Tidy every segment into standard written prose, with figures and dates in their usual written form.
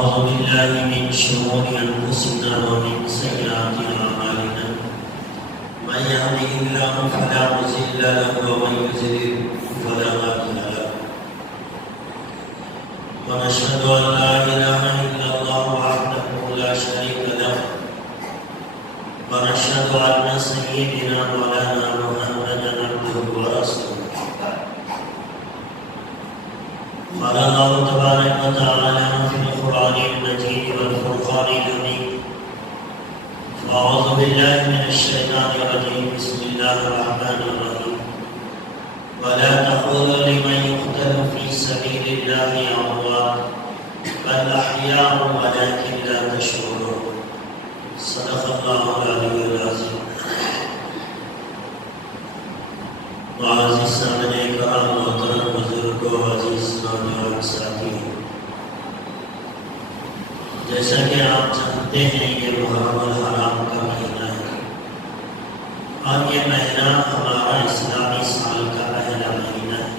ونعوذ بالله من شرور أنفسنا ومن سيئات أعمالنا من يهده الله فلا مضل له ومن يضلل فلا هادي له ونشهد أن لا إله إلا الله وحده لا شريك له ونشهد أن سيدنا مولانا محمدا عبده ورسوله قال الله تبارك وتعالى في القرآن المجيد والفرقان الحميد فأعوذ بالله من الشيطان الرجيم بسم الله الرحمن الرحيم ولا تقولوا لمن يقتل في سبيل الله أموات بل أحياء ولكن لا تشعرون صدق الله العلي العظيم. معزز سامعین کرام محترم بزرگوں عزیز نوجوان ساتھی، جیسا کہ آپ جانتے ہیں یہ محرم الحرام کا مہینہ ہے اور یہ مہینہ ہمارا اسلامی سال کا پہلا مہینہ ہے.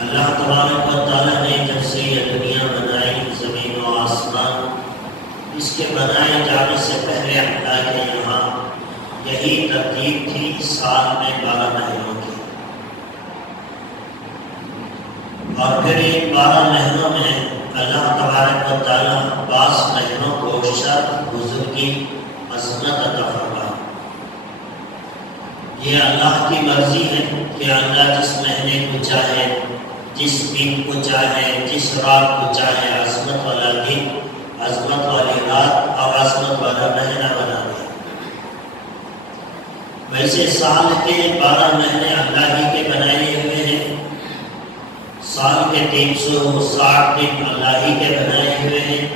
اللہ تبارک و تعالیٰ نے جب سے یہ دنیا بنائی، زمین و آسمان، اس کے بنائے جانے سے پہلے اللہ کے یہاں یہی ترتیب تھی سال میں 12 مہینوں کی، اور پھر ان 12 مہینوں میں اللہ تبارک و تعالیٰ 22 مہینوں کو شرف، بزرگی، عظمت عطا فرمائے. یہ اللہ کی مرضی ہے کہ اللہ جس مہینے کو چاہے، جس دن کو چاہے، جس رات کو چاہے، عظمت والا دن، عظمت والی رات اور عظمت والا مہینہ بنا دے. ویسے سال کے 12 مہینے اللہ ہی کے بنائے ہوئے ہیں، سال کے 360 دن اللہ ہی کے بنائے ہوئے ہیں.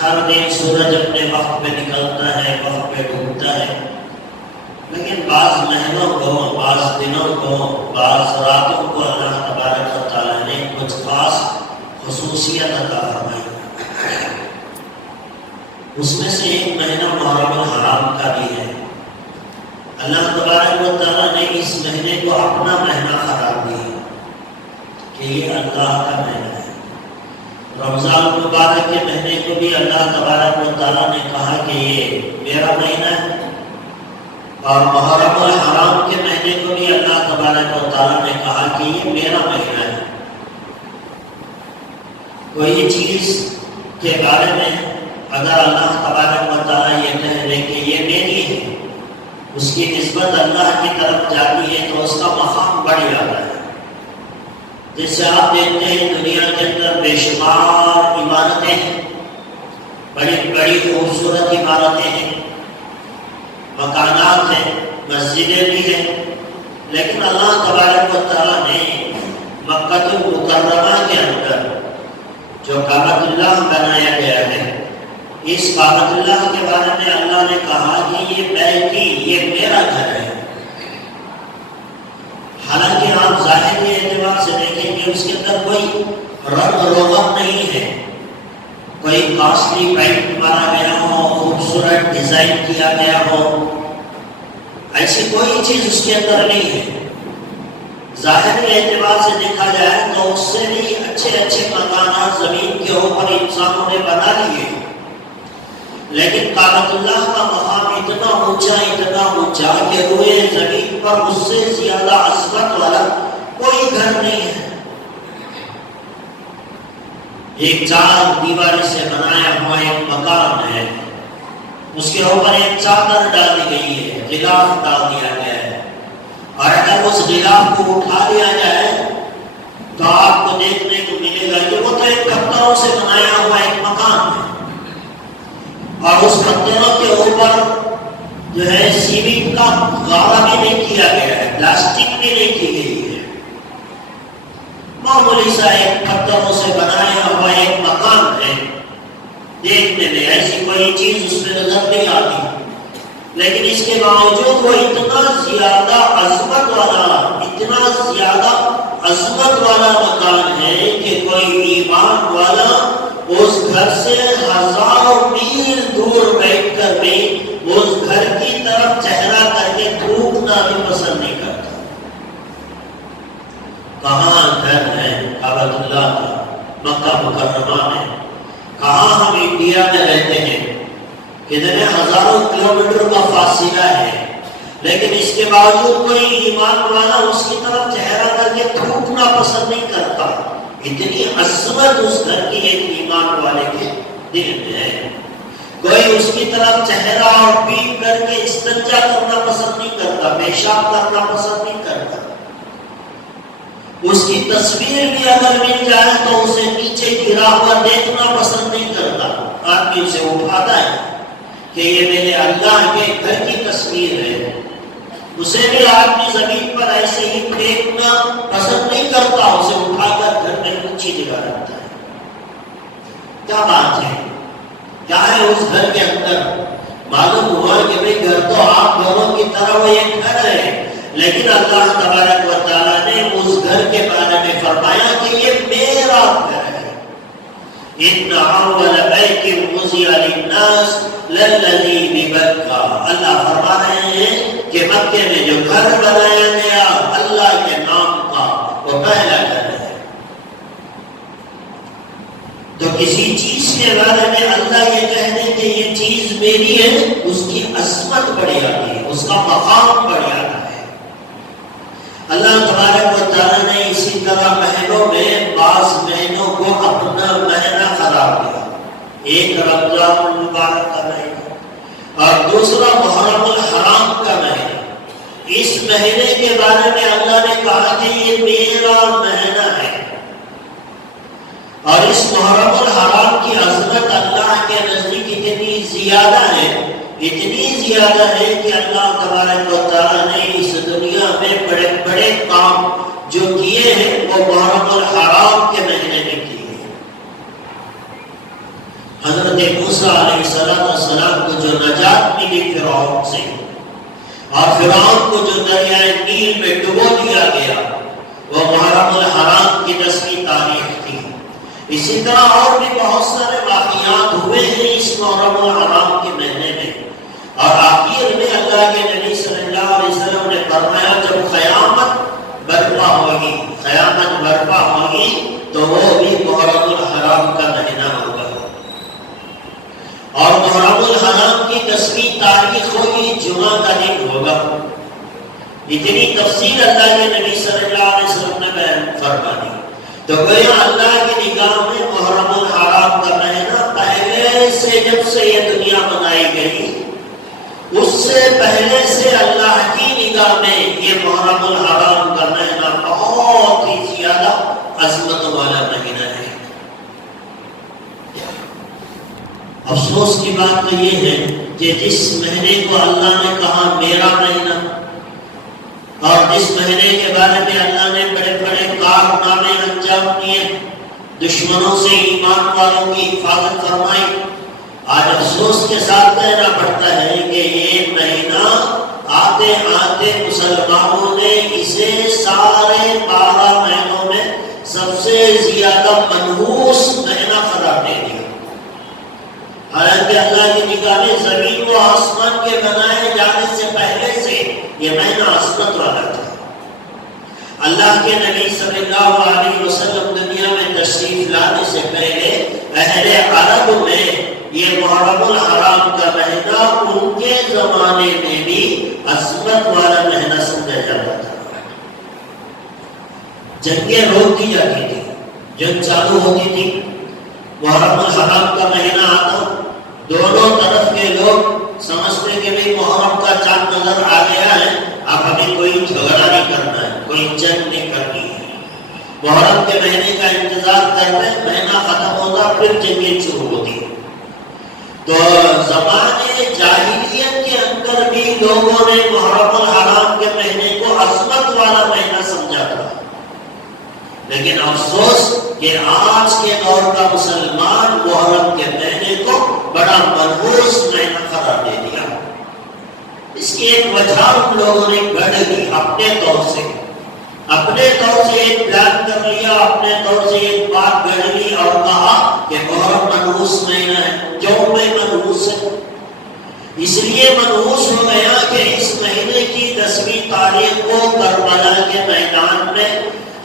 ہر دن سورج اپنے وقت پہ نکلتا ہے، وقت پہ ڈوبتا ہے، لیکن بعض مہینوں کو، بعض دنوں کو، بعض راتوں کو اللہ تبارک و تعالیٰ نے کچھ خاص خصوصیت عطا فرمائی. اس میں سے ایک مہینہ محرم الحرام کا بھی ہے. اللہ تبارک و تعالیٰ نے اس مہینے کو اپنا مہینہ قرار دیا کہ یہ اللہ کا مہینہ ہے. رمضان المبارک کے مہینے کو بھی اللہ تبارک و تعالیٰ نے کہا کہ یہ میرا مہینہ ہے، اور محرم الحرام کے مہینے کو بھی اللہ تبارک و تعالیٰ نے کہا کہ یہ میرا مہینہ ہے. کوئی چیز کے بارے میں اگر اللہ تبارک و تعالیٰ یہ کہہ دے کہ یہ میری ہے، اس کی نسبت اللہ کی طرف جاتی ہے تو اس کا مقام بڑھ جاتا ہے. جیسے آپ دیکھتے ہیں دنیا کے اندر بے شمار عمارتیں ہیں، بڑی بڑی خوبصورت عمارتیں ہیں، مکانات ہیں، مسجدیں بھی ہیں، لیکن اللہ تبارک و تعالیٰ نے مکہ المکرمہ کے اندر جو کعبۃ اللہ بنایا گیا ہے، اس کعبۃ اللہ کے بارے میں اللہ نے کہا کہ یہ بیتی، یہ میرا گھر ہے. حالانکہ آپ ظاہری اعتبار سے دیکھیں کہ اس کے اندر کوئی رنگ روغن نہیں ہے، کوئی کاسٹلی پینٹ مارا گیا ہو، خوبصورت ڈیزائن کیا گیا ہو، ایسی کوئی چیز اس کے اندر نہیں ہے. ظاہری اعتبار سے دیکھا جائے تو اس سے بھی اچھے اچھے مکانات زمین کے اوپر انسانوں نے بنا لیے، لیکن کعبۃ اللہ کا مقام اتنا اونچا کہ روئے زمین پر اس سے زیادہ عظمت والا کوئی گھر نہیں ہے. ایک 4 دیواری سے بنایا ہوا ایک مکان ہے، اس کے اوپر ایک چادر ڈالی گئی ہے، غلاف ڈال دیا گیا ہے، اور اگر اس غلاف کو اٹھا لیا جائے تو آپ کو دیکھنے کو ملے گا کہ وہ تو ایک پتھروں سے بنایا ہوا ایک مکان ہے، اور اس پتھروں کے اوپر جو ہے سیمنٹ کا غارہ بھی نہیں کیا گیا ہے، پلاسٹک بھی نہیں کی گئی ہے. معمولی سا ایک پتھروں سے بنایا ہوا ایک مکان ہے، دیکھنے میں ایسی کوئی چیز اس میں نظر نہیں آتی، لیکن اس کے باوجود وہ اتنا زیادہ عظمت والا مکان ہے کہ کوئی ایمان والا اس گھر سے 1000 میل دور بیٹھ کر بھی اس گھر کی طرف چہرہ کر کے تھوکنا بھی پسند نہیں کرتا. کہاں گھر ہے کعبۃ اللہ کا، مکہ مکرمہ میں. کہاں ہم انڈیا میں رہتے ہیں، کتنے ہزاروں کلومیٹر کا فاصلہ ہے، لیکن اس کے باوجود کوئی ایمان والا اس کی طرف چہرہ کر کے تھوکنا پسند نہیں کرتا. اتنی عظمت اس گھر کی ایک ایمان والے کے دل میں ہے. کوئی اس کی طرف چہرہ اور پیٹ کر کے استنجا کرنا پسند نہیں کرتا، پیشاب کرنا پسند نہیں کرتا. اس کی تصویر بھی اگر مل جائے تو اسے نیچے گرا ہوا دیکھنا پسند نہیں کرتا. آدمی اسے اٹھاتا ہے کہ یہ میرے اللہ کے گھر کی تصویر ہے. اسے بھی آدمی زمین پر ایسے ہی پھینکنا پسند نہیں کرتا، اسے اٹھا کر گھر میں اونچی جگہ رکھتا ہے. کیا بات ہے، کیا ہے اس گھر کے اندر؟ معلوم ہوا کہ بھئی گھر تو آپ دونوں کی طرح وہ ایک گھر ہے، لیکن اللہ تبارک و تعالیٰ نے اس گھر کے بارے میں فرمایا کہ یہ میرا گھر ہے. ان اول بیت وضع للناس للذی ببکہ. اللہ فرما رہے ہیں کہ مکے میں جو گھر بنایا گیا اللہ کے نام کا، وہ پہلا گھر ہے. تو کسی چیز کے بارے میں اللہ یہ کہہ دے کہ یہ چیز میری ہے، اس کی عظمت بڑھ جاتی ہے، اس کا مقام بڑھ جاتا ہے. اللہ تبارک و تعالیٰ نے اسی طرح مہینوں میں بعض مہینوں کو اپنا مہینہ قرار دیا. ایک رمضان المبارک کا مہینہ اور دوسرا محرم الحرام کا مہینہ. اس مہینے کے بارے میں اللہ نے کہا کہ یہ میرا مہینہ ہے. اور اس محرم الحرام کی عظمت اللہ کے نزدیک اتنی زیادہ ہے، اتنی زیادہ ہے کہ اللہ تبارک و تعالیٰ نے اس دنیا میں بڑے بڑے کام جو کیے ہیں وہ محرم الحرام کے مہینے میں کیے ہیں. حضرت موسیٰ علیہ السلام کو جو نجات ملی فرعون سے، اور فرعون کو جو دریائے نیل میں ڈبو دیا گیا، وہ محرم الحرام کی 10ویں تاریخ تھی. اسی طرح اور بھی بہت سارے واقعات ہوئے ہیں اس محرم الحرام کے مہینے میں. اور آخر میں اللہ کے نبی صلی اللہ علیہ وسلم نے فرمایا جب قیامت برپا ہوگی، قیامت برپا ہوگی تو وہ بھی محرم الحرام کا مہینہ ہوگا. اور محرم الحرام کی 10ویں تاریخ ہوگی، جمعہ کا دن ہوگا. اتنی تفصیل اللہ کے نبی صلی اللہ علیہ وسلم نے بیان فرما دی. تو گویا اللہ کی نگاہ میں محرم الحرام کا مہینہ پہلے سے، جب سے یہ دنیا بنائی گئی اس سے پہلے سے اللہ کی نگاہ میں یہ محرم الحرام کا مہینہ بہت ہی زیادہ عظمت والا مہینہ ہے. افسوس کی بات تو یہ ہے کہ جس مہینے کو اللہ نے کہا میرا مہینہ، اور جس مہینے کے بارے میں اللہ نے بڑے بڑے کارنامے انجام دیے، دشمنوں سے ایمان والوں کی حفاظت فرمائی، آج افسوس کے ساتھ کہنا پڑتا ہے کہ یہ مہینہ آتے آتے مسلمانوں نے اسے سارے 12 مہینوں میں سب سے زیادہ منحوس مہینہ قرار دے دیا. حالانکہ اللہ کی نگاہ میں زمین و آسمان کے بنائے جانے سے پہلے سے یہ مہینہ عظمت والا تھا. اللہ کے نبی صلی اللہ علیہ وسلم دنیا میں تشریف لانے سے پہلے اہل عرب میں یہ محرم الحرام کا مہینہ ان کے زمانے میں بھی عظمت والا مہینہ سمجھا جاتا تھا. جنگیں روک دی جاتی تھی، جنگ چالو ہوتی تھی، محرم الحرام کا مہینہ آتا، دونوں طرف کے لوگ سمجھتے کہ بھی محرم کا چاند نظر آ گیا ہے، اب ہمیں کوئی جھگڑا نہیں کرنا ہے، کوئی جنگ نہیں کرنی ہے. محرم کے مہینے کا انتظار کرتے، مہینہ ختم ہوتا، پھر جنگیں شروع ہوتی. تو زمانے جاہلیت کے اندر بھی لوگوں نے محرم الحرام کے مہینے کو عظمت والا مہینہ سمجھا تھا. لیکن افسوس کہ آج کے دور کا مسلمان محرم کے مہینے کو بڑا منحوس مہینہ قرار دے دیا. اس کی ایک وجہ ان لوگوں نے گھڑ لی اپنے طور سے ایک پلان کر لیا، اپنے طور سے ایک بات گھڑ لی اور کہا کہ محرم منحوس مہینہ ہے. کیوں میں منحوس ہے؟ اس لیے منحوس ہو گیا کہ اس مہینے کی 10ویں تاریخ کو کربلا کے میدان میں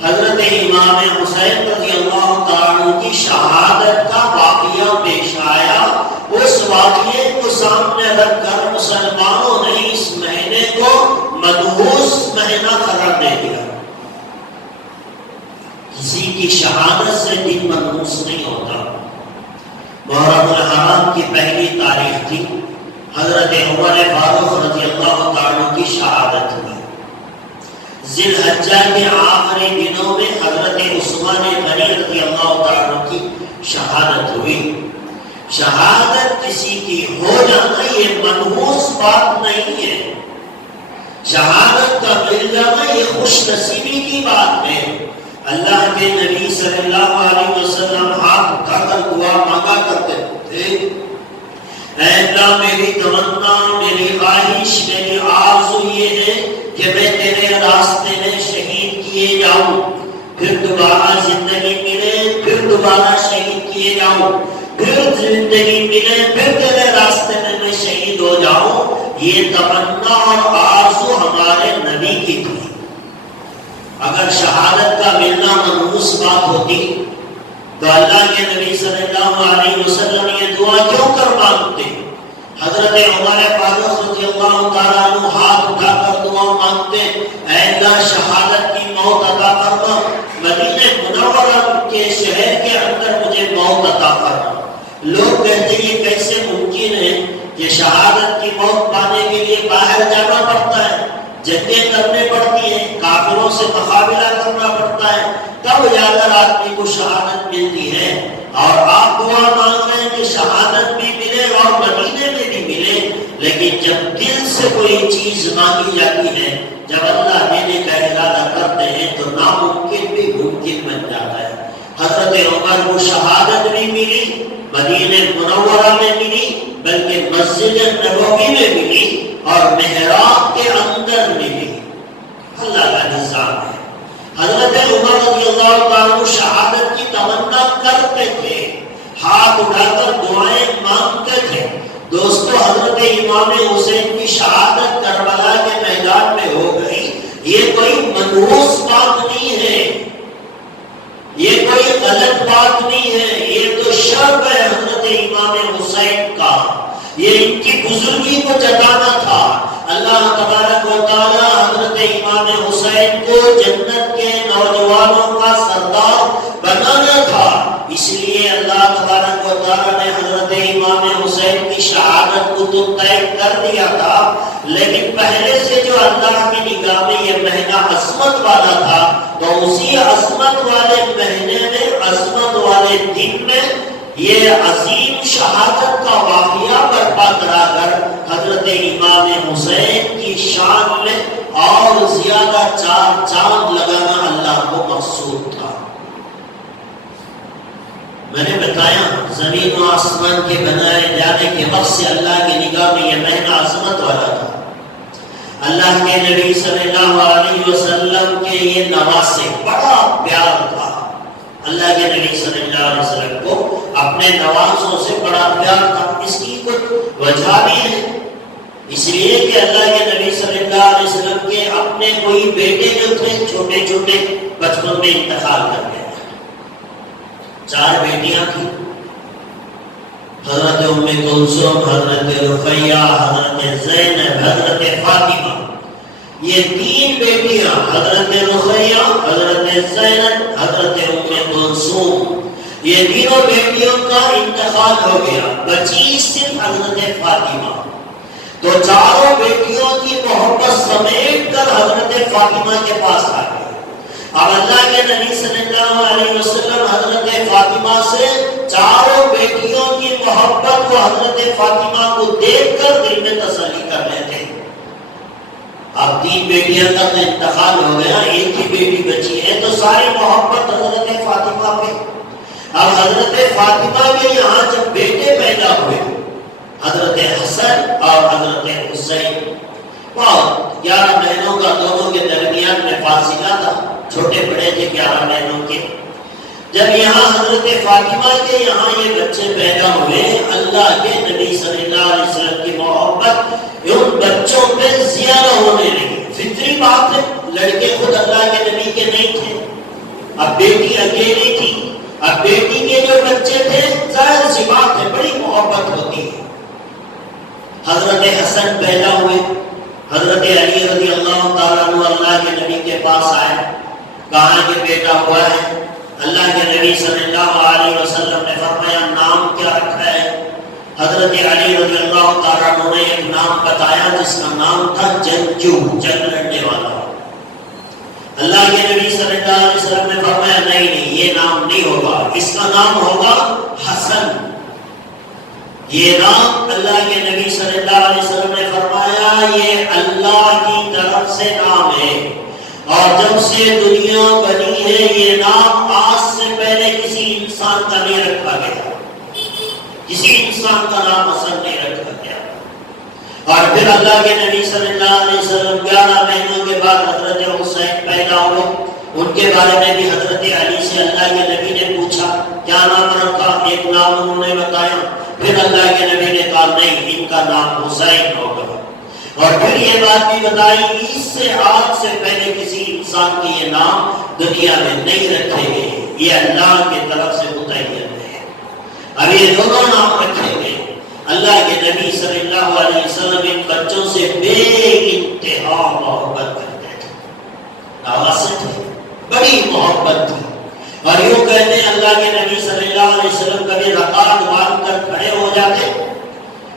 حضرت امام حسین رضی اللہ تعالیٰ کی کی شہادت کا واقعہ پیش آیا، اس واقعے کو سامنے رکھ کر مسلمانوں نے اس مہینے کو منحوس مہینہ قرار دے دیا۔ کسی کی شہادت سے دن منحوس نہیں ہوتا۔ محرم الحرام کی پہلی تاریخ تھی، حضرت عمر فاروق رضی اللہ تعالیٰ کی شہادت ہوئی۔ ذی الحجہ کے آخری دنوں میں حضرت عثمان غنی رضی اللہ تعالیٰ کی شہادت ہوئی۔ شہادت کسی کی ہو جانا یہ منحوس بات نہیں ہے، شہادت کا مل جانا یہ خوش نصیبی کی بات ہے۔ اللہ کے نبی صلی اللہ علیہ وسلم ہاتھ اٹھا کر دعا مانگا کرتے تھے، اے اللہ میری تمنا، میری خواہش، میری آرزو یہ ہے کہ میں تیرے راستے میں شہید کیے جاؤں، پھر دوبارہ زندگی ملے، پھر دوبارہ شہید کیے جاؤں، پھر زندگی ملے، پھر تیرے راستے میں شہید ہو جاؤں۔ یہ تمنا اور آرزو ہمارے نبی کی تھی۔ اگر شہادت کا ملنا منحوس بات ہوتی تو اللہ کے نبی صلی اللہ علیہ وسلم یہ دعا کیوں کر مانگتے؟ حضرت عمر فاروق رضی اللہ تعالیٰ عنہ ہاتھ اٹھا کر دعا مانگتے، اے اللہ شہادت کی موت عطا فرما، مدینہ منورہ کے شہر کے اندر مجھے موت عطا فرما۔ لوگ کہتے ہیں یہ کیسے ممکن ہے کہ شہادت کی موت پانے کے لیے باہر جانا پڑتا ہے، جنگیں کرنے پڑتی ہیں، کافروں سے مقابلہ کرنا پڑتا ہے، تب جا کر آدمی کو شہادت ملتی ہے۔ اور آپ دعا مانگ رہے ہیں کہ شہادت بھی ملے اور مدینے میں بھی ملے، لیکن جب دل سے کوئی چیز مانگی جاتی ہے، جب اللہ دینے کا ارادہ کرتے ہیں تو ناممکن بھی ممکن بن جاتا ہے۔ حضرت عمر کو شہادت بھی ملی، مدینہ منورہ میں ملی، بلکہ مسجد نبوی میں ملی اور محراب کے اندر ملی۔ اللہ کا نظام ہے۔ حضرت عمر رضی اللہ تعالیٰ شہادت کی تمنا کرتے تھے، ہاتھ اٹھا کر دعائیں مانگتے تھے۔ دوستو حضرت امام حسین کی شہادت کربلا کے میدان میں ہو گئی، یہ کوئی منحوس بات نہیں ہے، یہ کوئی غلط بات نہیں ہے، یہ تو شرف ہے حضرت امام حسین کا، یہ ان کی بزرگی کو جتانا تھا۔ اللہ تبارک و تعالی حضرت امام حسین کو جنت کے نوجوانوں کا سردار بنانا تھا، اس لیے اللہ تبارک و تعالی نے حضرت امام حسین کی شہادت کو تو طے کر دیا تھا، لیکن پہلے سے جو اللہ کی نگاہ میں یہ مہینہ عظمت والا تھا، تو اسی عظمت والے مہینے میں، عظمت والے دن میں یہ عظیم شہادت کا واقعہ برپا کرا کر حضرت امام حسین کی شان میں اور زیادہ چار چاند لگانا اللہ کو مقصود تھا۔ میں نے بتایا زمین و آسمان کے بنائے جانے کے وقت سے اللہ کی نگاہ میں یہ مہینہ عظمت والا تھا۔ اللہ کے نبی صلی اللہ علیہ وسلم کے یہ نواسے بڑا پیار تھا۔ اللہ کے نبی صلی اللہ علیہ وسلم کو اپنے نوازوں سے بڑا پیار تھا۔ اس کی کچھ وجہ بھی ہے، اس لیے کہ اللہ کے نبی صلی اللہ علیہ وسلم کے اپنے کوئی بیٹے جو تھے چھوٹے چھوٹے بچپن میں انتقال کر گئے، 4 بیٹیاں تھیں، حضرت ام کلثوم، حضرت رقیہ، حضرت زینب، حضرت فاطمہ۔ یہ 3 بیٹیاں حضرت رقیہ، حضرت زینب، حضرت ام کلثوم، یہ تینوں بیٹیوں کا انتقال ہو گیا، بچی صرف حضرت فاطمہ۔ تو 4 بیٹیوں کی محبت سمیٹ کر حضرت فاطمہ کے پاس آ گئے۔ اب اللہ کے نبی صلی اللہ علیہ وسلم حضرت فاطمہ سے 4 بیٹیوں کی محبت کو حضرت فاطمہ کو دیکھ کر دل میں تسلی کر رہے تھے۔ اب 3 بیٹیاں کا تو انتقال ہو گیا، ایک ہی بیٹی بچی ہے، تو ساری محبت حضرت فاطمہ پہ۔ اب حضرت فاطمہ کے یہاں جب بیٹے پیدا ہوئے، حضرت حسن اور حضرت حسین، 11 مہینوں کا دونوں کے درمیان میں فاصلہ تھا، چھوٹے بڑے تھے 11 مہینوں کے۔ جب یہاں حضرت فاطمہ کے یہاں یہ بچے پیدا ہوئے، اللہ کے نبی صلی اللہ علیہ وسلم کی محبت ان بچوں پہ زیادہ ہونے لگی۔ فطری بات ہے، لڑکے خود اللہ کے نبی کے نہیں تھے، اب بیٹی اکیلی تھی، اب بیٹی کے جو بچے تھے ظاہر سی بات ہے بڑی محبت ہوتی ہے. حضرت حسن پیدا ہوئے. حضرت علی رضی اللہ تعالیٰ عنہ اللہ کے نبی کے پاس آئے. کہا کہ بیٹا ہوا ہے. اللہ کے نبی صلی اللہ علیہ وسلم نے فرمایا نام کیا رکھا ہے؟ حضرت علی رضی اللہ تعالیٰ عنہ نے ایک نام بتایا جس کا نام تھا جنگجو، جنگ لڑنے والا. اللہ کے نبی صلی اللہ علیہ وسلم نے فرمایا نہیں یہ نام نہیں ہوگا، اس کا نام ہوگا حسن. یہ نام اللہ کے نبی صلی اللہ علیہ وسلم نے فرمایا یہ اللہ کی طرف سے نام ہے، اور جب سے دنیا بنی ہے یہ نام آج سے پہلے کسی انسان کا نہیں رکھا گیا. کسی انسان کا نام حسن نہیں رکھا گیا. اور پھر اللہ کے نبی صلی اللہ علیہ وسلم 11 مہینوں کے بعد حضرت حسین پیدا ہوئے. ان کے بارے میں بھی حضرت علی سے اللہ کے نبی نے پوچھا کیا نام رکھا؟ ایک نام انہوں نے بتایا. پھر اللہ کے نبی نے کہا نہیں ان کا نام حسین ہوگا. اور پھر یہ بات بھی بتائی اس سے آج سے پہلے کسی انسان کے یہ نام دنیا میں نہیں رکھے گئے، یہ اللہ کی طرف سے متعین ہے. اب یہ دونوں نام رکھے گئے. اللہ کے نبی صلی اللہ علیہ وسلم ان بچوں سے بے انتہا محبت کرتے تھے. نواسط تھے، بڑی محبت تھی. اور یوں کہتے ہیں اللہ کے نبی صلی اللہ علیہ وسلم کبھی رکعت باندھ کر کھڑے ہو جاتے.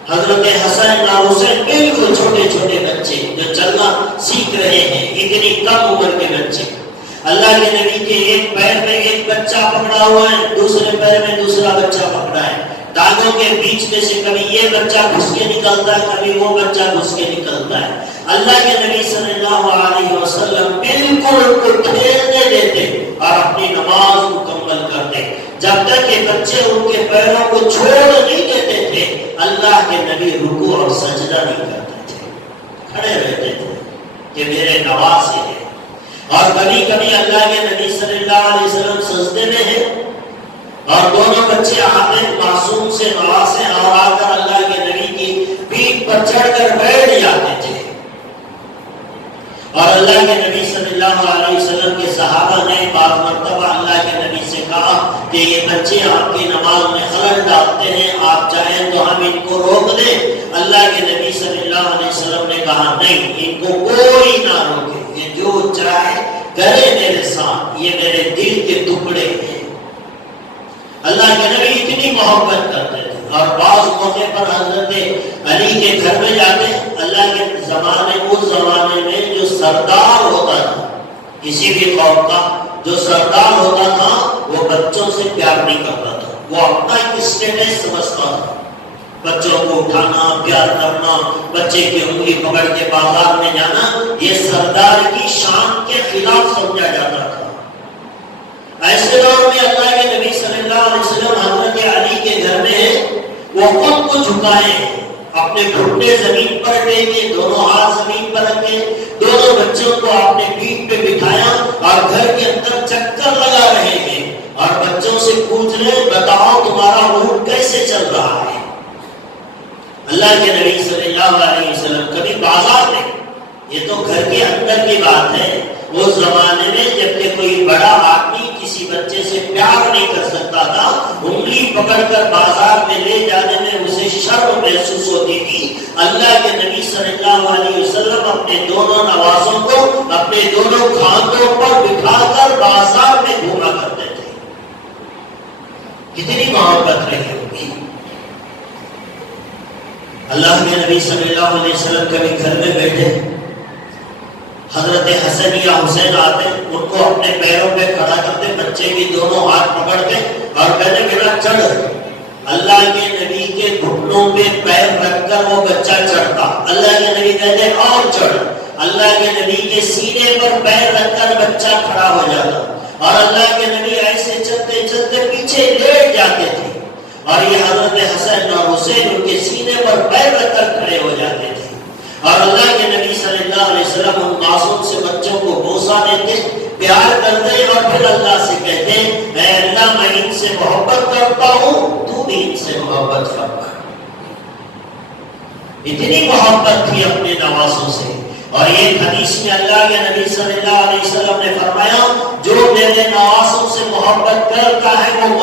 حضرت حسن اور حسین بالکل چھوٹے چھوٹے بچے جو چلنا سیکھ رہے ہیں، اتنی کم عمر کے بچے. اللہ کے نبی کے ایک پیر میں ایک بچہ پکڑا ہوا ہے، دوسرے پیر میں دوسرا بچہ پکڑا ہے. ٹانگوں کے بیچ میں سے کبھی یہ بچہ گھس کے نکلتا ہے، کبھی وہ بچہ گھس کے نکلتا ہے. اللہ کے نبی صلی اللہ علیہ وسلم بالکل ان کو کھیلنے دیتے اور اپنی نماز مکمل کرتے. جب تک یہ بچے ان کے پیروں کو چھوڑ نہیں دیتے تھے اللہ کے نبی رکوع اور سجدہ نہیں کرتے تھے، کھڑے رہتے تھے کہ میرے نواسے ہیں. اور کبھی کبھی اللہ کے نبی صلی اللہ علیہ وسلم سجدے میں ہیں اور دونوں بچے آتے معصوم سے نواسے اور آ کر اللہ کے نبی کی پیٹھ پر چڑھ کر بیٹھ جاتے تھے. اور اللہ کے نبی صلی اللہ علیہ وسلم کے صحابہ نے بعض مرتبہ اللہ کے نبی سے کہا کہ یہ بچے آپ کی نماز میں خلل ڈالتے ہیں، آپ چاہیں تو ہم ان کو روک دیں. اللہ کے نبی صلی اللہ علیہ وسلم نے کہا نہیں، ان کو کوئی نہ روکے، یہ جو چاہے کرے میرے ساتھ، یہ میرے دل کے ٹکڑے ہیں. اللہ کے نبی اتنی محبت کرتے تھے. اور بعض موقع پر حضرت علی کے گھر میں جاتے. اللہ کے زمانے اس زمانے میں جو سردار ہوتا تھا کسی بھی قوم کا، جو سردار ہوتا تھا وہ بچوں سے پیار نہیں کرتا تھا، وہ اپنا ایک اسٹیٹس سمجھتا تھا. بچوں کو اٹھانا، پیار کرنا، بچے کی انگلی پکڑ کے بازار میں جانا، یہ سردار کی شان کے خلاف سمجھا جاتا تھا. ایسے دور میں اللہ کے نبی صلی اللہ علیہ وسلم حضرت علی کے گھر میں ہے، وہ خود کو جھکائے، اپنے گھٹنے زمین پر ٹیکے، دونوں ہاتھ زمین پر رکھے، دونوں بچوں کو اپنے پیٹھ پہ بٹھایا اور گھر کے اندر چکر لگا رہے ہیں اور بچوں سے پوچھ رہے بتاؤ تمہارا اونٹ کیسے چل رہا ہے. اللہ کے نبی صلی اللہ علیہ وسلم کبھی بازار میں، یہ تو گھر کے اندر کی بات ہے، اس زمانے میں جب کہ کوئی بڑا آدمی کسی بچے سے پیار نہیں کر سکتا تھا، انگلی پکڑ کر بازار میں لے جانے میں اسے شرم محسوس ہوتی تھی. اللہ کے نبی صلی اللہ علیہ وسلم اپنے دونوں نوازوں کو اپنے دونوں کھانگوں پر بٹھا کر بازار میں گھوما کرتے تھے. کتنی محبت رہی ہوگی. اللہ کے نبی صلی اللہ علیہ وسلم کبھی گھر میں بیٹھے، حضرت حسن یا حسین آتے، ان کو اپنے پیروں پہ کھڑا کرتے، بچے کی دونوں ہاتھ پکڑتے اور کہتے میرا چڑھ. اللہ کے نبی کے گھٹنوں پہ پیر رکھ کر وہ بچہ چڑھتا. اللہ کے نبی کہتے اور چڑھ. اللہ کے نبی کے سینے پر پیر رکھ کر بچہ کھڑا ہو جاتا اور اللہ کے نبی ایسے چلتے چلتے پیچھے لیٹ جاتے تھے اور یہ حضرت حسن اور حسین ان کے سینے پر پیر رکھ کر کھڑے ہو جاتے تھے. اور اللہ کے نبی صلی اللہ علیہ وسلم ان معصوم سے بچوں کو بوسہ دیتے، پیار کرتے اور پھر اللہ سے کہتے اے اللہ میں ان سے محبت کرتا ہوں، تو بھی ان سے محبت کرتا. اتنی محبت تھی اپنے نوازوں سے. اور ایک حدیث میں اللہ کے نبی صلی اللہ علیہ وسلم نے فرمایا جو میرے نوازوں سے محبت کرتا ہے وہ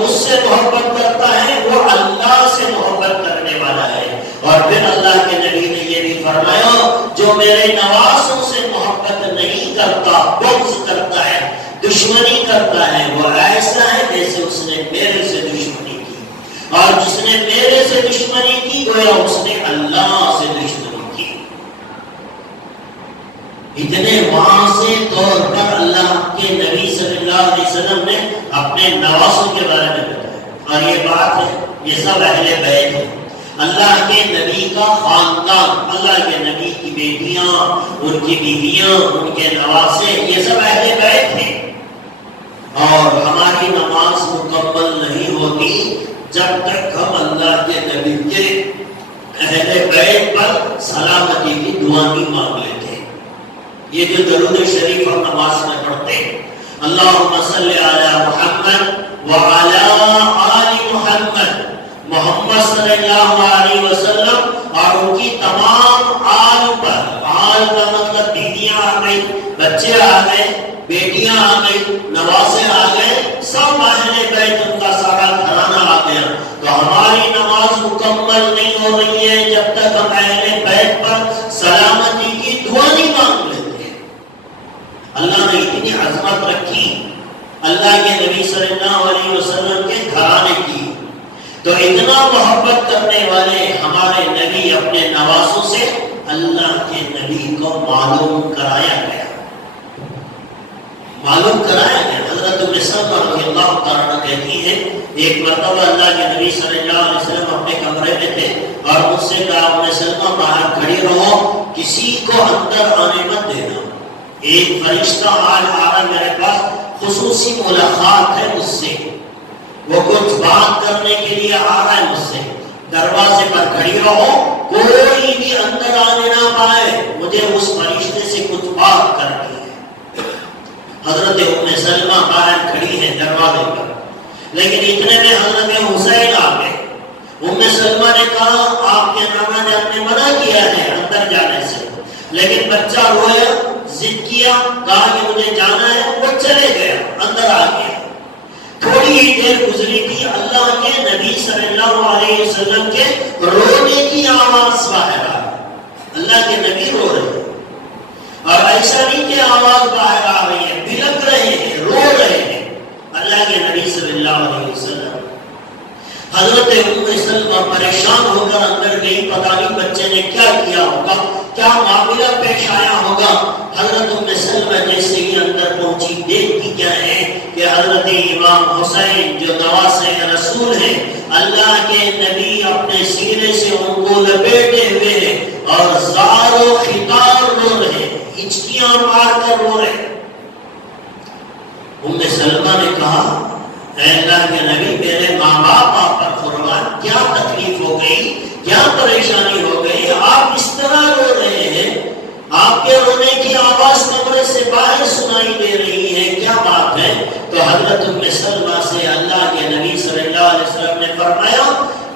مجھ سے محبت کرتا ہے وہ اللہ سے محبت کرنے والا ہے. اور پھر اللہ کے نبی نے یہ بھی فرمایا جو میرے نوازوں سے محبت نہیں کرتا، بغض کرتا ہے، دشمنی کرتا ہے، وہ ایسا ہے جیسے اس نے میرے سے دشمنی کی، اور جس نے میرے سے دشمنی کی گویا اس نے اللہ سے دشمنی کی. اتنے واضح طور پر اللہ کے نبی صلی اللہ علیہ وسلم نے اپنے نوازوں کے بارے میں بتایا. اور یہ بات ہے، یہ سب اہل بیت ہے، اللہ کے نبی کا خاندان، اللہ کے نبی کی بیٹیاں، ان کی بیویاں، ان کے نواسے، یہ سب اہل بیت ہیں. اور ہماری نماز مکمل نہیں ہوتی جب تک ہم اللہ کے نبی کے اہل بیت پر سلامتی کی دعا نہیں مانگ لیتے. یہ جو درود شریف ہم نماز میں پڑھتے ہیں، اللہم صلی علی محمد وعلی آل محمد، محمد صلی اللہ علیہ وسلم اور ان کی تمام آل پر، آل کا مطلب بیویاں آ گئی، بچے آ گئے، بیٹیاں آ گئی، نواسے آ گئے، سب اہل بیت، ان کا سارا گھرانہ آ گیا. تو ہماری نماز مکمل نہیں ہو رہی ہے جب تک ہم اہل بیت پر سلامتی کی دعا نہیں مانگ لیتے. اللہ نے اتنی عظمت رکھی اللہ کے نبی صلی اللہ علیہ وسلم کے گھرانے کی، تو اتنا محبت کرنے والے ہمارے نبی اپنے نوازوں سے اللہ کے نبی کو معلوم کرایا گیا. حضرت ام سلمہ رضی اللہ تعالیٰ کہتی ہے ایک مرتبہ اللہ کے نبی صلی اللہ علیہ وسلم اپنے کمرے میں تھے اور مجھ سے کہا ام سلمہ باہر کھڑی رہو، کسی کو اندر آنے مت دینا. ایک فرشتہ آج آ رہا میرے پاس، خصوصی ملاقات ہے مجھ سے، وہ کچھ بات کرنے کے لیے آ رہا ہے مجھ سے. دروازے پر کھڑی رہو، کوئی بھی اندر آنے نہ پائے، مجھے اس فرشتے سے کچھ بات کرنی ہے. حضرت ام سلمہ باہر کھڑی ہے دروازے پر، لیکن اتنے میں حضرت حسین آ گئے. ام سلمہ نے کہا آپ کے نانا جان نے منع کیا ہے اندر جانے سے، لیکن بچہ رویا، ضد کیا، کہا کہ مجھے جانا ہے، وہ چلے گیا، اندر آ گیا. تھوڑی ہی دیر گزری تھی، اللہ کے نبی صلی اللہ علیہ وسلم کے رونے کی آواز باہر آ رہی. اللہ کے نبی رو رہے ہیں، اور ایسا نہیں کہ آواز باہر آ رہی ہے، بلک رہے ہیں، رو رہے ہیں. اللہ کے نبی صلی اللہ علیہ وسلم. حضرت ام سلمہ پریشان ہو کر اندر گئی، پتہ نہیں بچے نے کیا کیا ہوگا، کیا معاملہ پیش آیا ہوگا. حضرت ام سلمہ جیسے ہی اندر پہنچی، دیکھتی کیا ہے کہ حضرت امام حسین جو نواسے رسول ہیں، اللہ کے نبی اپنے سینے سے ان کو لپیٹے ہوئے ہیں اور زار و خطار رو رہے، ہچکیاں مار کر رو رہے. ام سلمہ نے کہا اے اللہ کے نبی میرے ماں باپ آپ پر قربان، کیا تکلیف ہو گئی، کیا پریشانی ہو گئی، آپ اس طرح رو رہے ہیں، آپ کے رونے کی آواز کمرے سے باہر سنائی دے رہی ہے، کیا بات ہے؟ تو حضرت ام سلمہ سے اللہ کے نبی صلی اللہ علیہ وسلم نے فرمایا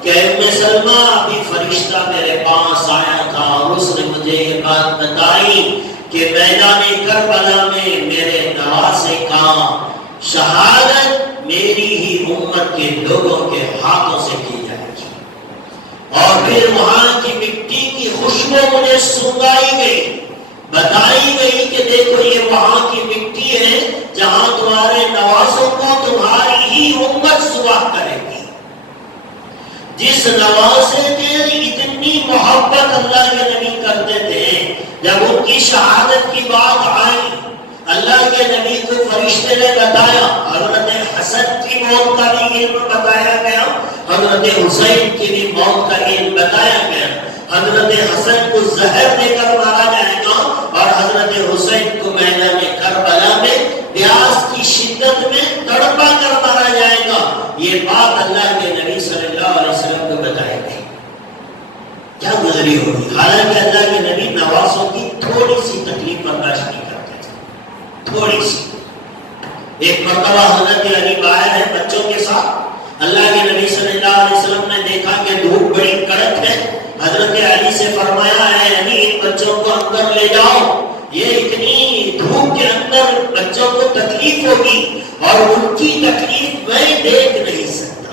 کہ ام سلمہ ابھی فرشتہ میرے پاس آیا تھا اور اس نے مجھے یہ بات بتائی کہ میدان کربلا میں میرے نواسے کا شہادت میری ہی امت کے لوگوں کے ہاتھوں سے کی جائے گی. اور پھر وہاں کی مٹی کی خوشبو مجھے سنگائی گئی، بتائی گئی کہ دیکھو یہ وہاں کی مٹی ہے جہاں تمہارے نوازوں کو تمہاری ہی امت سوال کرے گی. جس نوازے کے اتنی محبت اللہ کے نبی کرتے تھے، جب ان کی شہادت کی بات آئی، اللہ کے نبی کو فرشتے نے بتایا، حضرت حسن کی موت کا بھی علم بتایا گیا، حضرت حسین کی بھی موت کا علم بتایا گیا. حضرت حسن کو زہر دے کر مارا جائے گا اور حضرت حسین کو میدان کربلا میں پیاس کی شدت میں تڑپا کر مارا جائے گا. یہ بات اللہ کے نبی صلی اللہ علیہ وسلم کو بتائی گئی. کیا گزری ہوگی؟ حالانکہ اللہ کے نبی نوازوں کی تھوڑی سی تکلیف برداشت نہیں کرتے تھے، تھوڑی سی. ایک مرتبہ حضرت علی باہر ہے بچوں کے ساتھ، اللہ کے نبی صلی اللہ علیہ وسلم نے دیکھا کہ دھوپ بڑی کڑک ہے. حضرت علی سے فرمایا ہے علی ان بچوں کو اندر لے جاؤ، یہ اتنی دھوپ روح کے اندر بچوں کو تکلیف ہوگی اور ان کی تکلیف میں دیکھ نہیں سکتا.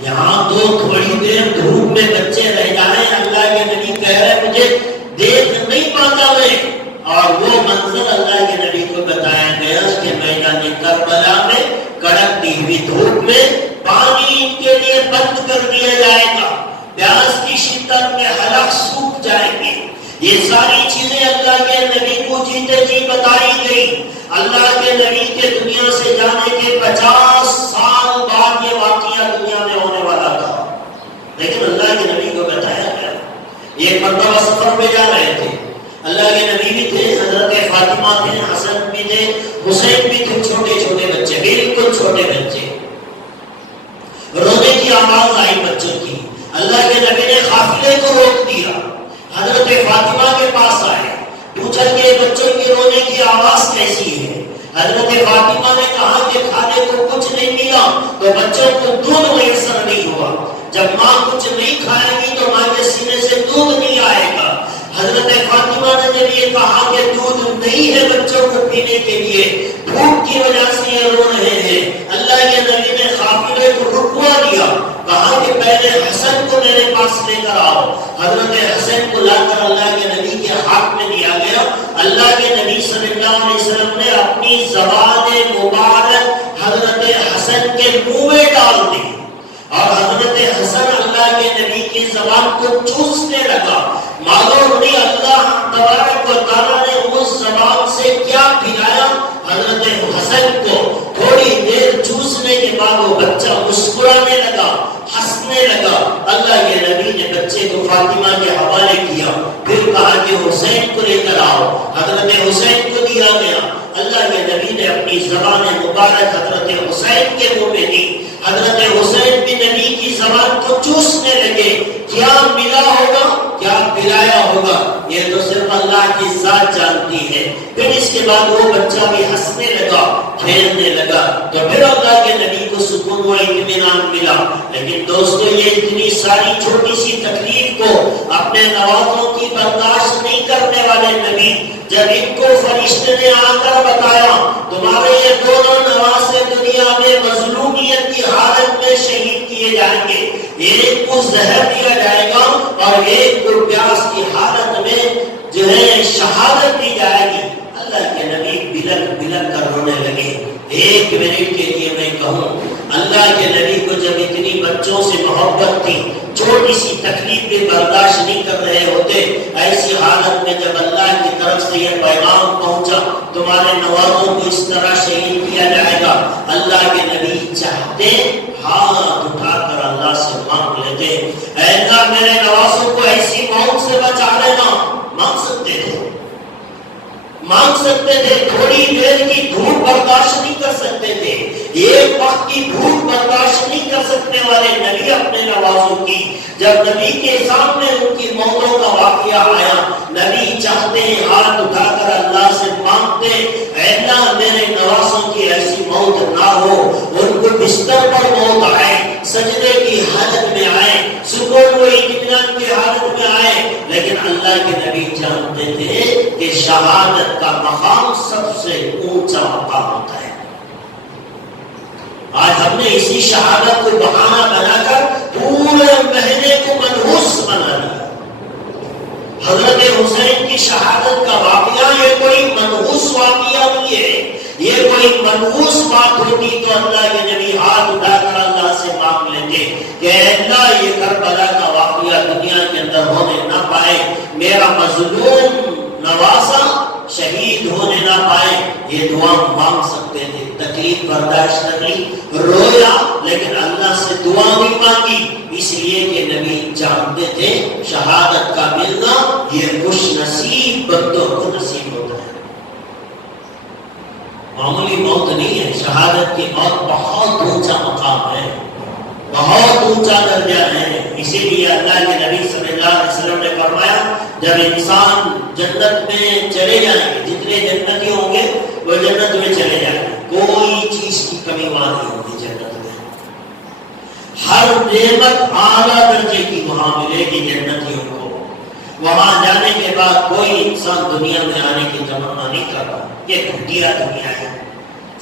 یہاں تو تھوڑی دیر دھوپ میں بچے رہ جائیں, اللہ کے نبی کہہ رہے مجھے دیکھ نہیں پاتا میں, اور وہ منظر اللہ کے نبی کو بتایا گیا کہ میدان کربلا میں کڑکتی ہوئی دھوپ میں پانی ان کے لیے بند کر دیا جائے گا, پیاس کی شدت میں حلق سوکھ جائیں گے. یہ ساری چیزیں اللہ کے نبی کو جیتے جی بتائی گئی. اللہ کے نبی کے دنیا سے جانے کے 50 سال بعد یہ واقعہ دنیا میں ہونے والا تھا, لیکن اللہ کے نبی کو بتایا گیا. ایک مرتبہ سفر پہ جا رہے تھے, اللہ کے نبی بھی تھے, حضرت فاطمہ تھے, حسن بھی تھے, حسین بھی تھے, چھوٹے چھوٹے بچے, بالکل چھوٹے بچے. رونے کی آواز آئی بچوں کی. اللہ کے نبی نے قافلے کو روک دیا, حضرت فاطمہ کے پاس آئے, پوچھا کہ بچوں کی رونے کی آواز کیسی ہے. حضرت فاطمہ نے کہا کہ کھانے کو کچھ نہیں ملا تو بچوں کو دودھ میسر نہیں ہوا. جب ماں کچھ نہیں کھائے گی تو ماں کے سینے سے دودھ نہیں آئے گا. حضرت فاطمہ نے جب یہ کہا کہ دودھ نہیں ہے بچوں کو پینے کے لیے, بھوک کی وجہ سے یہ رو رہے ہیں, اللہ کے نبی نے قافلے کو رکوا دیا, کہا کہ پہلے حسن کو میرے پاس لے کر آؤ. حضرت حسن کو لا کر اللہ کے نبی کے ہاتھ میں دیا گیا. اللہ کے نبی صلی اللہ علیہ وسلم نے اپنی زبان مبارک حضرت حسن کے منہ میں ڈال دی, اور حضرت حسن اللہ کے نبی کی زبان کو چوسنے لگا. معلوم نہیں اللہ تبارک و تعالیٰ نے اس زبان سے کیا پلایا حضرت حسن کو. تھوڑی دیر چوسنے کے بعد وہ بچہ مسکرانے لگا, ہنسنے لگا. اللہ کے نبی نے بچے کو فاطمہ کے حوالے کیا, پھر کہا کہ حسین کو لے کر آؤ. حضرت حسین کو دیا گیا. اللہ کے نبی نے اپنی زبان مبارک حضرت حسین کے منہ میں دی. حضرت حسین بھی نبی کی زبان کو چوسنے لگے. کیا ملا ہوگا, کیا پلایا ہوگا, یہ تو صرف اللہ کی ذات جانتی ہے. پھر اس کے بعد وہ بچہ بھی ہنسنے لگا, کھیلنے لگا, تو پھر اللہ کے نبی کو سکون و اطمینان ملا. لیکن دوستو یہ اتنی ساری چھوٹی سی تکلیف کو اپنے نوازوں کی برداشت نہیں کرنے والے نبی, جب ان کو فرشتے نے آ کر بتایا تمہارے یہ دونوں نواسے دنیا میں مظلومیت کی حالت میں شہید کیے جائیں گے, ایک کو زہر دیا جائے گا اور ایک کو پیاس کی حالت میں جو ہے شہادت دی جائے گی. اللہ کے نبی بلک بلک کر رونے لگے. ایک منٹ کے لیے میں کہوں, اللہ کے نبی کو جب اتنی بچوں سے محبت تھی, چھوٹی سی تکلیف بھی برداشت نہیں کر رہے ہوتے, ایسی حالت میں جب اللہ کی طرف سے یہ پیغام پہنچا تمہارے نوازوں کو اس طرح شہید کیا جائے گا, اللہ کے نبی چاہتے ہاتھ اٹھا کر اللہ سے مانگ لیتے, اے اللہ میرے نوازوں کو ایسی موت سے بچا لینا. مانگ سکتے تھے, مانگ سکتے تھے. تھوڑی دیر کی دھوپ برداشت نہیں کر سکتے تھے, ایک وقت کی دھوپ برداشت نہیں کر سکنے والے نبی اپنے نوازوں کی, جب نبی کے سامنے ان کی موتوں کا واقعہ آیا, نبی چاہتے ہیں ہاتھ اٹھا کر اللہ سے مانگتے, اے اللہ میرے نوازوں کی ایسی موت نہ ہو, ان کو بستر پر موت آئے, سجدے کی حالت میں آئے, سکون و اطمینان کی حالت میں آئے. لیکن اللہ کے نبی جانتے تھے کہ شہادت کا مقام سب سے اونچا مقام ہوتا ہے. آج ہم نے اسی شہادت کو بہانہ بنا کر پورے مہینے کو منحوس بنا لیا. حضرت حسین کی شہادت کا واقعہ یہ کوئی منحوس واقعہ نہیں ہے, یہ کوئی منحوس بات ہوتی تو اللہ کے نبی ہاتھ اٹھا کر اللہ سے مانگ لیتے کہ اللہ یہ کربلا کا واقعہ دنیا کے اندر ہونے نہ پائے, میرا مظلوم نواسا شہید ہونے نہ پائے. یہ دعا مانگ سکتے تھے, تکلیف برداشت نہیں, رویا لیکن اللہ سے دعا بھی مانگی, اس لیے کہ نبی جانتے تھے شہادت کا ملنا یہ خوش نصیب بندوں کو نصیب ہوتا ہے, معمولی موت نہیں ہے. شہادت کی موت بہت اونچا مقام ہے, بہت اونچا درجہ ہے. اسی لیے اللہ کے نبی صلی اللہ علیہ وسلم نے فرمایا جب انسان جنت میں چلے جائیں گے, جتنے جنتی ہوں گے وہ جنت میں چلے جائیں گے, کوئی چیز کی کمی وہاں نہیں ہوگی جنت میں, ہر نعمت اعلیٰ درجے کی وہاں ملے گی جنتیوں کو. وہاں جانے کے بعد کوئی انسان دنیا میں آنے کی تمنا نہیں کرتا. یہ گھٹیا دنیا ہے.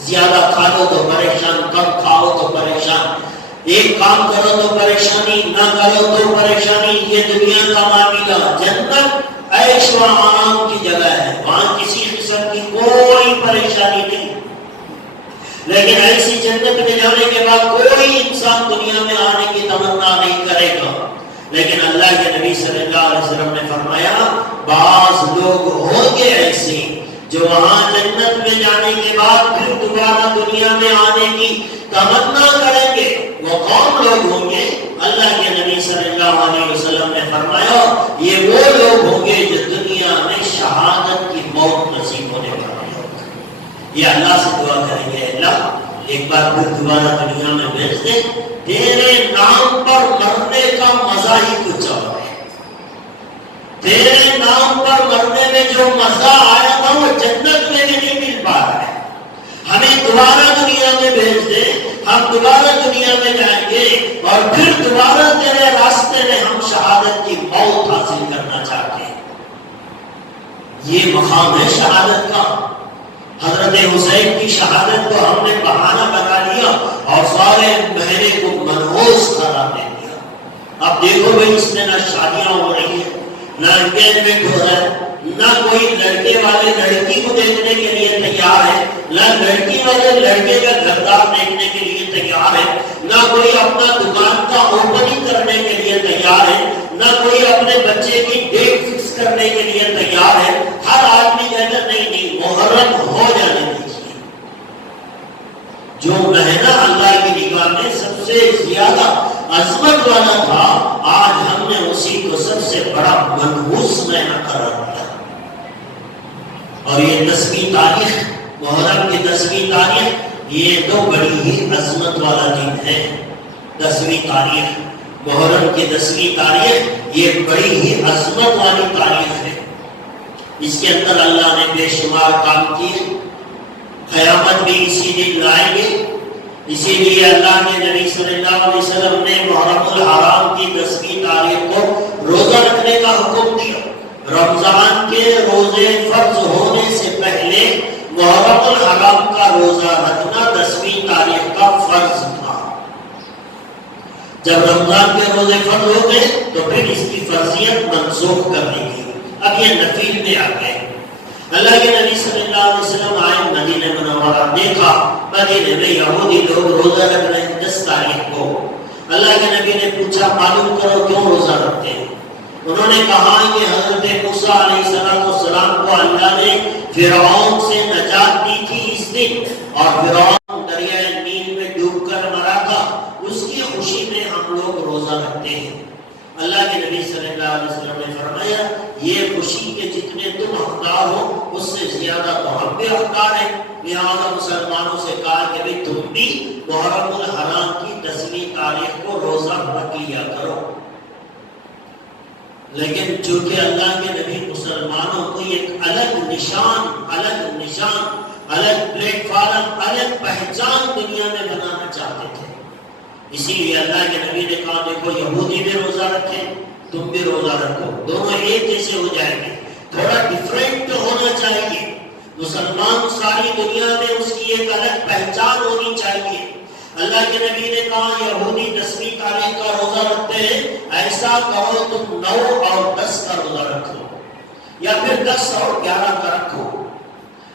زیادہ کھا لو تو پریشان، کم کھاؤ تو پریشان، ایک کام کرو تو پریشانی، نہ کرو تو پریشانی. یہ دنیا کا معاملہ. جنت عیش و آرام کی جگہ ہے، وہاں کسی قسم کی کوئی پریشانی نہیں. لیکن ایسی جنت میں جانے کے بعد کوئی انسان دنیا میں آنے کی تمنا نہیں کرے گا. لیکن اللہ کے نبی صلی اللہ علیہ وسلم نے فرمایا بعض لوگ ہوں گے ایسے جو وہاں جنت میں جانے کے بعد پھر دوبارہ دنیا میں آنے کی تمنا کریں گے. وہ کون لوگ ہوں گے؟ اللہ کے نبی صلی اللہ علیہ وسلم نے فرمایا یہ وہ لوگ ہوں گے جو دنیا میں شہادت کی موت نصیب ہونے والے ہوں گے. یہ اللہ سے دعا کریں گے اللہ ایک بار پھر دوبارہ دنیا میں بھیج دے. تیرے نام پر مرنے کا مزہ ہی کچھ اور ہے. تیرے نام پر مرنے میں جو مزہ آیا تھا وہ جنت میں بھی نہیں مل پا رہا ہے. ہمیں دوبارہ دنیا میں بھیج دے، ہم دوبارہ دنیا میں جائیں گے اور پھر دوبارہ تیرے راستے میں ہم شہادت کی موت حاصل کرنا چاہتے ہیں. یہ مقام ہے شہادت کا. حضرت حسین کی شہادت کو ہم نے بہانہ بنا لیا اور سارے مہینے کو منحوس قرار دے دیا. اب دیکھو بھائی اس میں نہ شادیاں ہو رہی ہیں، نہ انگیجمنٹ ہو رہا ہے، نہ کوئی لڑکے والے لڑکی کو دیکھنے کے لیے تیار ہے، نہ لڑکی والے لڑکے کا گھردار دیکھنے کے لیے تیار ہے، نہ کوئی اپنا دکان کا اوپننگ کرنے کے لیے تیار ہے، نہ کوئی اپنے بچے کی ڈیٹ فکس کرنے کے لیے تیار ہے. ہر آدمی کہتا نہیں نہیں محرم ہو جانے دیجیے. جو مہینہ اللہ کی نگاہ میں سب سے زیادہ عظمت والا تھا آج ہم نے اسی کو سب سے بڑا منحوس مہینہ قرار دیا. اور یہ 10ویں تاریخ محرم کی 10ویں تاریخ یہ تو بڑی ہی عظمت والا دن ہے. 10ویں تاریخ محرم کی 10ویں تاریخ یہ بڑی ہی عظمت والی تاریخ ہے. اس کے اندر اللہ نے بے شمار کام کیے. قیامت بھی اسی دن لائیں گے. اسی لیے اللہ کے نبی صلی اللہ علیہ وسلم نے محرم الحرام کی 10ویں تاریخ کو روزہ رکھنے کا حکم دیا. رمضان کے روزے فرض ہونے سے پہلے محرم الحرام کا روزہ رکھنا 10ویں تاریخ کا فرض تھا. جب رمضان کے روزے فرض ہو گئے تو پھر اس کی فرضیت منسوخ کر دی گئی. اب یہ نفیل میں آ گئے. اللہ کے نبی صلی اللہ علیہ وسلم آئے مدینہ منورہ، دیکھا مدینہ میں یہودی لوگ روزہ رکھ رہے ہیں 10 تاریخ کو. اللہ کے نبی نے پوچھا معلوم کرو کیوں روزہ رکھتے ہیں؟ انہوں نے کہا کہ حضرت موسیٰ علیہ السلام کو اللہ نے فرعون سے نجات دی تھی اس دن، اور فرعون دریائے نیل میں ڈوب کر مرا تھا. اس کی خوشی میں ہم لوگ روزہ رکھتے ہیں. اللہ کے نبی صلی اللہ علیہ وسلم نے فرمایا یہ خوشی کے جتنے تم حقدار ہو اس سے زیادہ تو ہم بھی حقدار ہیں. لہٰذا مسلمانوں سے کہا کہ بھی تم بھی محرم الحرام کی 10ویں تاریخ کو روزہ رکھ لیا کرو. لیکن چونکہ اللہ کے نبی مسلمانوں کو ایک الگ نشان، الگ پلیٹ فارم، الگ پہچان دنیا میں بنانا چاہتے تھے، اسی لیے اللہ کے نبی نے کہا دیکھو یہودی بھی روزہ رکھے تم بھی روزہ رکھو، دونوں ایک جیسے ہو جائیں گے. تھوڑا ڈیفرنٹ ہونا چاہیے. مسلمان ساری دنیا میں اس کی ایک الگ پہچان ہونی چاہیے. اللہ کے نبی نے کہا یہودی 10ویں تاریخ کا روزہ رکھتے ہیں، ایسا کرو تم 9 اور 10 کا روزہ رکھو، یا پھر 10 اور 11 کا رکھو.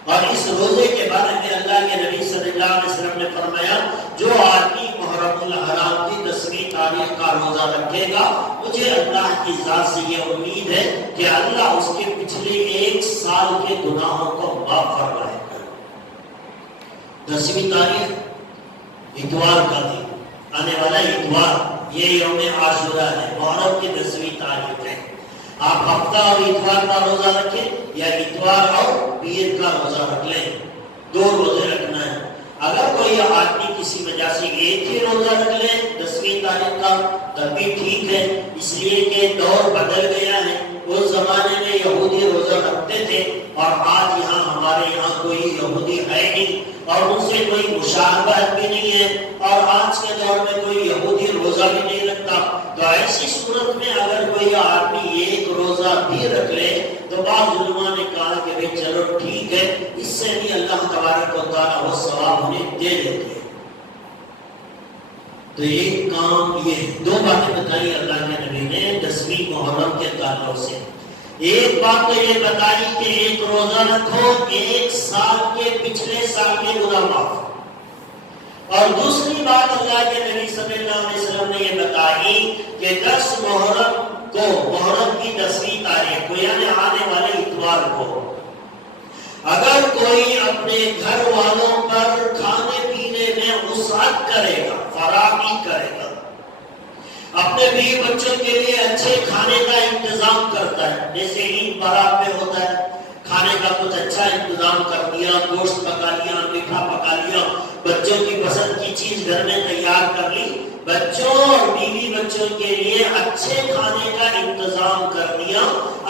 اور اس روزے کے بارے میں اللہ کے نبی صلی اللہ علیہ وسلم نے فرمایا جو آدمی محرم الحرام کی 10ویں تاریخ کا روزہ رکھے گا مجھے اللہ کی ذات سے یہ امید ہے کہ اللہ اس کے پچھلے 1 سال کے گناہوں کو معاف فرمائے گا. 10ویں تاریخ اتوار کا دن، آنے والا اتوار، یہ یوم عاشورہ ہے، محرم کی 10ویں تاریخ ہے. آپ ہفتہ اور اتوار کا روزہ رکھیں یا اتوار اور پیر کا روزہ رکھ لیں، 2 روزے رکھنا ہے. اگر کوئی آدمی کسی وجہ سے ایک ہی روزہ رکھ لے 10ویں تاریخ کا تب بھی ٹھیک ہے، اس لیے کہ دور بدل گیا ہے. اس زمانے میں یہودی روزہ رکھتے تھے اور آج یہاں ہمارے یہاں کوئی یہودی ہے نہیں اور ان سے کوئی مشابہت بھی نہیں ہے، اور آج کے دور میں کوئی یہودی روزہ بھی نہیں رکھتا. تو ایسی صورت میں اگر کوئی آدمی ایک روزہ روزہ بھی رکھ لے تو بعض علماء نے کہا کہ بھئی چلو ٹھیک ہے، اس سے بھی اللہ تبارک و تعالیٰ وہ ثواب انہیں دے دیتے ہیں۔ تو یہ کام، یہ دو باتیں بتائی اللہ کے نبی نے 10ویں محرم کے تعلق سے۔ ایک بات تو یہ بتائی کہ ایک روزہ رکھو، ایک سال کے پچھلے سال کے گناہ معاف۔ اور دوسری بات اللہ کے نبی صلی اللہ علیہ وسلم نے یہ بتائی کہ 10 محرم کو، محرم کی 10ویں تاریخ کو یعنی آنے والے اتوار کو، اگر کوئی اپنے گھر والوں پر کھانے پینے میں وسعت کرے گا، فراخی کرے گا، اپنے بیوی بچوں کے لیے اچھے کھانے کا انتظام کرتا ہے، جیسے عید بارات میں ہوتا ہے، کھانے کا کچھ اچھا انتظام کر دیا، گوشت پکا لیا، میٹھا پکا لیا، بچوں کی پسند کی چیز گھر میں تیار کر لی، بچوں اور بیوی بچوں کے لیے اچھے کھانے کا انتظام کر دیا،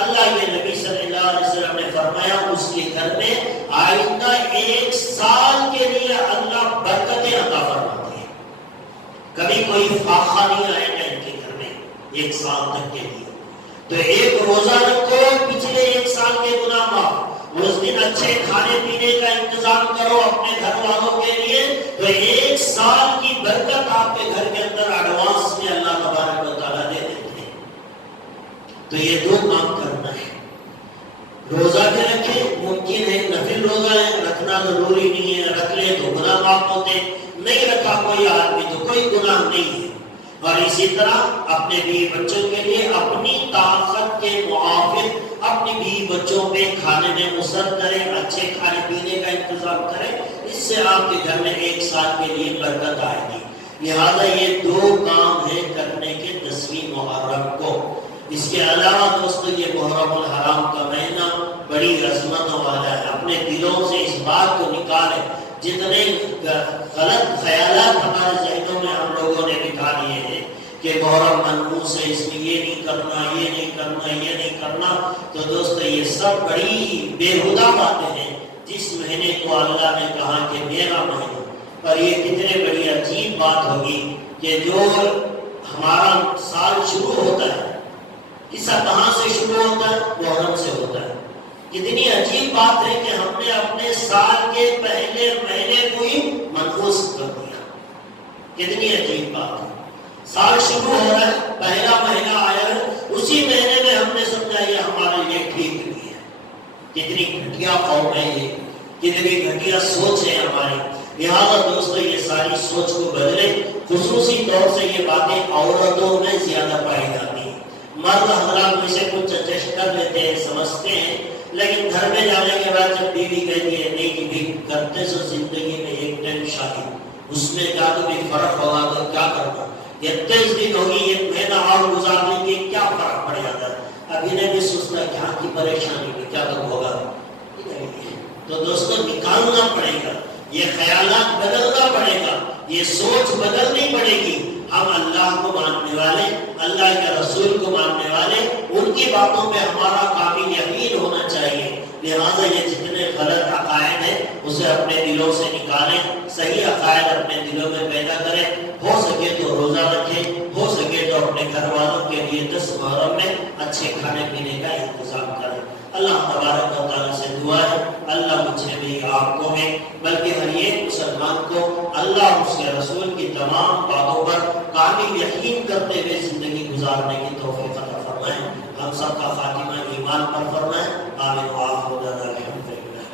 اللہ کے نبی صلی اللہ علیہ وسلم نے فرمایا اس کے گھر میں آئندہ 1 سال کے لیے اللہ برکتیں عطا فرماتی ہے، کبھی کوئی فاقہ نہیں آئے گا ان کے گھر میں 1 سال تک کے لیے۔ تو ایک روزہ رکھو، پچھلے 1 سال کے گناہ معاف، اس دن اچھے کھانے پینے کا انتظام کرو اپنے گھر والوں کے لیے، تو 1 سال کی برکت آپ کے گھر کے اندر ایڈوانس میں اللہ تبارک و تعالیٰ دے دیتے ہیں۔ تو یہ 2 کام کرنا ہے، روزہ بھی رکھیں، ممکن ہے نفل روزہ ہے، رکھنا ضروری نہیں ہے، رکھ لے تو گناہ معاف ہوتے، نہیں رکھا کوئی آدمی تو کوئی گناہ نہیں ہے۔ اور اسی طرح اپنے بیوی بچوں کے لیے اپنی طاقت کے موافق اپنی بیوی بچوں پہ کھانے میں وسعت کریں، اچھے کھانے پینے کا انتظام کریں، اس سے آپ کے گھر میں 1 سال کے لیے برکت آئے گی۔ لہذا یہ 2 کام ہیں کرنے کے 10ویں محرم کو۔ اس کے علاوہ دوستو یہ محرم الحرام کا مہینہ بڑی عظمت والا ہے، اپنے دلوں سے اس بات کو نکالیں، جتنے غلط خیالات ہمارے ذہنوں میں ہم لوگوں نے بٹھا لیے ہیں کہ محرم منحوس ہے، اس میں یہ نہیں کرنا، یہ نہیں کرنا، یہ نہیں کرنا، تو دوستو یہ سب بڑی بےہودہ باتیں ہیں۔ جس مہینے کو اللہ نے کہا کہ میرا مہینہ، اور یہ کتنے بڑی عجیب بات ہوگی کہ جو ہمارا سال شروع ہوتا ہے، قصہ کہاں سے شروع ہوتا ہے؟ محرم سے ہوتا ہے۔ کتنی عجیب بات ہے کہ ہم نے اپنے سال کے پہلے مہینے کو ہی منحوس کر دیا، کتنی عجیب بات ہے۔ سال شروع ہو رہا ہے، پہلا مہینہ آیا ہے، اسی مہینے میں ہم نے سمجھا یہ ہمارے لیے ٹھیک نہیں ہے۔ کتنی گھٹیا قوم ہے یہ، کتنی گھٹیا سوچ ہے ہماری۔ لہٰذا دوستو یہ ساری سوچ کو بدلے، خصوصی طور سے یہ باتیں عورتوں میں زیادہ پائی جاتی ہیں۔ مرد حضرات میں سے کچھ ایڈجسٹ کر لیتے ہیں، سمجھتے ہیں، لیکن گھر میں جانے کے بعد جب بیوی کہتی ہے نہیں جی بھی کرتے سو زندگی میں ایک ٹائم شادی، اس میں کیا تو بھی فرق ہوگا تو کیا کرنا، یہ 23 دن ہوگی، ایک مہینہ اور گزار دیں گے، کیا فرق پڑ جاتا ہے۔ اب انہیں بھی سوچتا ہے کیا کی پریشانی میں کیا تک ہوگا۔ تو دوستوں نکالنا پڑے گا، یہ خیالات بدلنا پڑے گا، یہ سوچ بدلنی پڑے گی۔ ہم اللہ کو ماننے والے، اللہ کے رسول کو ماننے والے، ان کی باتوں پہ ہمارا کامل یقین ہونا چاہیے۔ لہٰذا یہ جتنے غلط عقائد ہیں اسے اپنے دلوں سے نکالیں، صحیح عقائد اپنے دلوں میں پیدا کریں، ہو سکے تو روزہ رکھیں، ہو سکے تو اپنے گھر والوں کے لیے 10 محرم میں اچھے کھانے پینے کا انتظام کریں۔ اللہ تبارک و تعالیٰ سے دعا ہے اللہ مجھے بھی آپ کو میں بلکہ ہر ایک مسلمان کو اللہ اس کے رسول کی تمام باتوں پر کامل یقین کرتے ہوئے زندگی گزارنے کی توفیق عطا فرمائے۔ ہم سب کا خاتمہ ایمان پر فرمائے۔ آمین وآخر دعوانا الحمدللہ۔